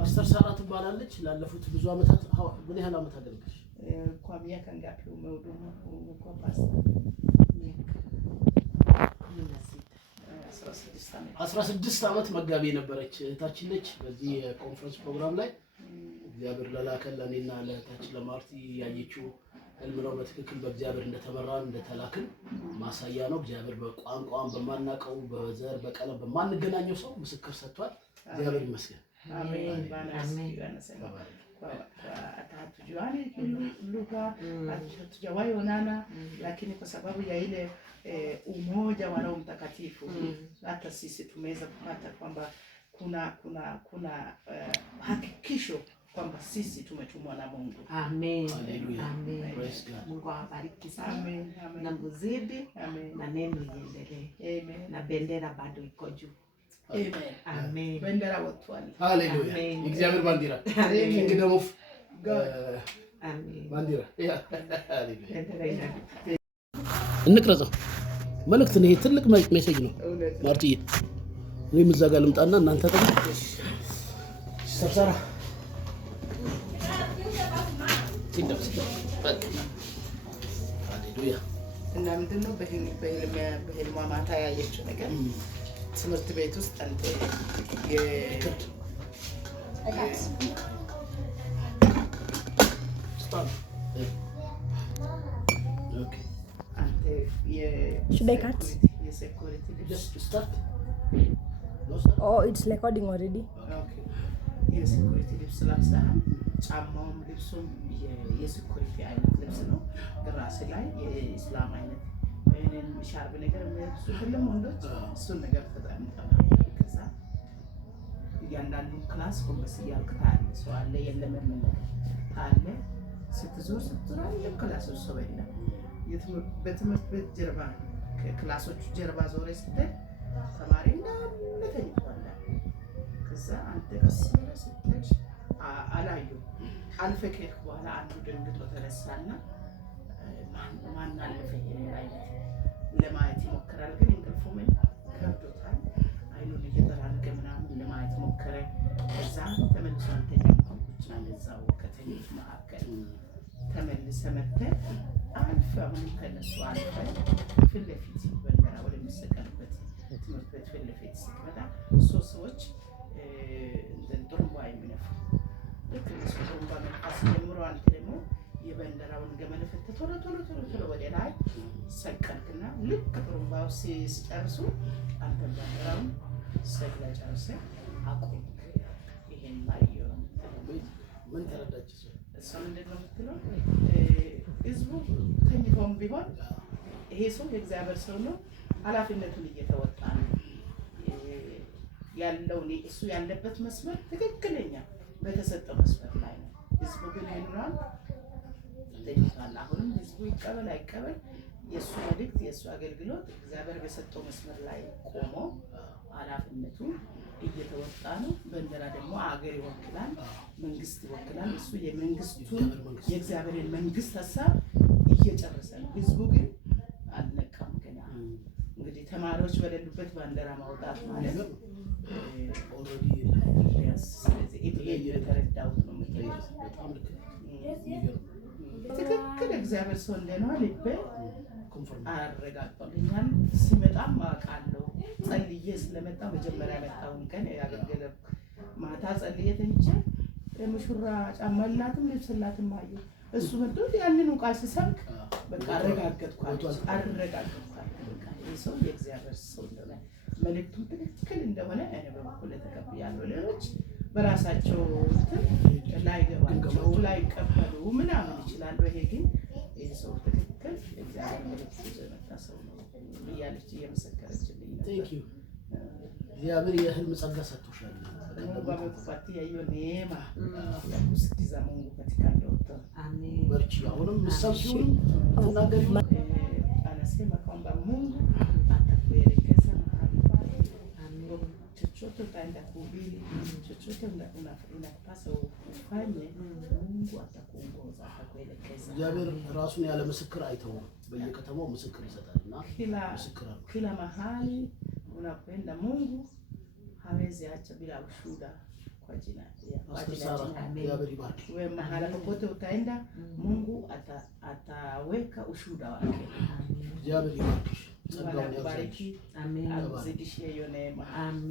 ፓስተር ሳራ ትባላለች። ላለፉት ብዙ አመታት ምን ያህል አመት አገልግለሽ? kwa miaka ngapi umehudumu kwa pastor? 16 አመት መጋቢ ነበረች እህታችን ነች። በዚህ ኮንፈረንስ ፕሮግራም ላይ እግዚአብሔር ለላከን ለኔና ለእህታችን ለማርቲ ያየችው ህልም ነው። በትክክል በእግዚአብሔር እንደተመራን እንደተላክን ማሳያ ነው። እግዚአብሔር በቋንቋም በማናቀው በዘር በቀለም በማንገናኘው ሰው ምስክር ሰጥቷል። እግዚአብሔር ይመስገን። አሜን። አሜን። Hatujuani lugha, hatujawahi onana, lakini kwa sababu ya ile umoja wa Roho Mtakatifu hata sisi tumeweza kupata kwamba kuna hakikisho kwamba sisi tumetumwa na Mungu. Amen. Amen. Mungu awabariki sana. Amen. Na mzidi na neno iendelee. Amen. Na bendera bado iko juu. Amen. Amen. Bendera wotwali. ሃሌሉያ እግዚአብሔር ባንዲራ ኪንግደም ኦፍ አሜን ባንዲራ በendera ina እንቅረጸው መልእክት ነው። ይሄ ትልቅ ሜሴጅ ነው ማርቲዬ። እኔም እዛ ጋር ልምጣና እናንተ ተቀምጡ። ሰብሰራ ሲደብስ ሃሌሉያ እና ምንድነው በህልሟ ማታ ያየችው ነገር ትምህርት ቤት ውስጥ አንተ Should I cut? Just start. Oh, it's recording already. Okay. የሴኩሪቲ ልብስ ለብሳ ጫማውም ልብሱም የሴኩሪቲ አይነት ልብስ ነው። ግራስ ላይ የኢስላም አይነት እኔን ሻርብ ነገር ለብሱ ሁሉም ወንዶች እሱን ነገር ተጠምጠው ከዛ እያንዳንዱ ክላስ ኮምበስ ያልክታል ሰው አለ የለም ምን ታለ ስትዞር ክላስ ሰው የለም። በትምህርት ቤት ጀርባ ከክላሶቹ ጀርባ ዞሬ ስትል ተማሪ እንዳለ ተኝቷል። ከዛ አንተ ቀስ ብለህ ስትል አላዩ አልፈከክ በኋላ አንዱ ደንግጦ ተነሳና ማን አለፈ አይነት ለማየት ይሞክራል። ግን እንቅልፉ ምን ከብዶታል። አይኑን እየተራረገ ምናምን ለማየት ሞከረ። ከዛ ተመልሶ አንተኛ ቁጭ አለዛው ከተኙት መካከል ተመልሰ መጥተህ አልፈ አሁን ከነሱ አልፈ ፊት ለፊት በእንጀራ ወደ የሚሰቀልበት ትምህርት ቤት ፊት ለፊት ስትመጣ ሶስት ሰዎች ጥሩምባ የሚነፉ ልክ እነሱ ጥሩምባ መንፋስ ጀምሮ አንተ ደግሞ የበንደራውን ገመድ ፈተህ ቶሎ ወደ ላይ ሰቀልክና ልክ ጥሩምባው ሲጨርሱ አንተ በንደራውን ሰቅለህ ጨርሰህ አቆምክ። ይሄን ማየው ምን ተረዳች እሷ ምንድን ነው የምትለው? ህዝቡ ተኝቶም ቢሆን ይሄ ሰው የእግዚአብሔር ሰው ነው፣ ኃላፊነቱን እየተወጣ ነው ያለው። እሱ ያለበት መስመር ትክክለኛ በተሰጠው መስመር ላይ ነው። ህዝቡ ግን ይኖራል ተኝቷል። አሁንም ህዝቡ ይቀበል አይቀበል የእሱ መልእክት የእሱ አገልግሎት እግዚአብሔር በሰጠው መስመር ላይ ቆሞ ኃላፊነቱ እየተወጣ ነው። በእንደራ ደግሞ አገር ይወክላል፣ መንግስት ይወክላል። እሱ የመንግስቱን የእግዚአብሔርን መንግስት ሀሳብ እየጨረሰ ነው። ህዝቡ ግን አልነቃም ገና። እንግዲህ ተማሪዎች በሌሉበት ባንዲራ ማውጣት ማለት ኦልሬዲ ስለዚህ የተረዳሁት ነው። ትክክል እግዚአብሔር ሰው እንደሆነ ልቤ አረጋግጦልኛል። ሲመጣም አውቃለሁ። ጸልዬ ስለመጣ መጀመሪያ መጣውን ቀን ያገለገለ ማታ ጸልዬ ተንቼ ሙሽራ ጫማ የላትም ልብስ የላትም አየሁ። እሱ መጥቶ ያንን ቃል ሲሰብክ በቃ አረጋገጥኳለሁ። በቃ ይህ ሰው የእግዚአብሔር ሰው እንደሆነ መልእክቱም ትክክል እንደሆነ እኔ በበኩሌ ተቀብያለሁ። ሌሎች በራሳቸው ላይገባቸው ላይቀበሉ ምናምን ይችላሉ። ይሄ ግን ይህ ሰው ትክክል የእግዚአብሔር መልእክት ይዞ የመጣ ሰው ነው እያለች እየመሰከረችልኝ ነበር። እግዚአብሔር የህልም ጸጋ ሰጥቶሻል። በመጥፋት ያየው ኔማ ያኩስኪዛ Mungu katika ndoto. Amen. በርቺ። አሁንም ምሳሌውን ተናገሪ። Anasema kwamba Mungu atakuelekeza mahali pale. Amen. Chochote utaenda kuhubiri, chochote unapaswa ufanye, Mungu atakuongoza, atakuelekeza. እግዚአብሔር ራሱን ያለ ምስክር አይተውም። በየከተማው ምስክር ይሰጣልና kila mahali unapoenda Mungu hawezi acha bila ushuhuda. kwa jina ya እግዚአብሔር ይባርክ። wewe mahala popote utaenda Mungu ataweka ushuhuda wake. እግዚአብሔር ይባርክሽ። ጸጋውን ያብዛልሽ። አሜን። አብዝድሽ የኔ ማሜ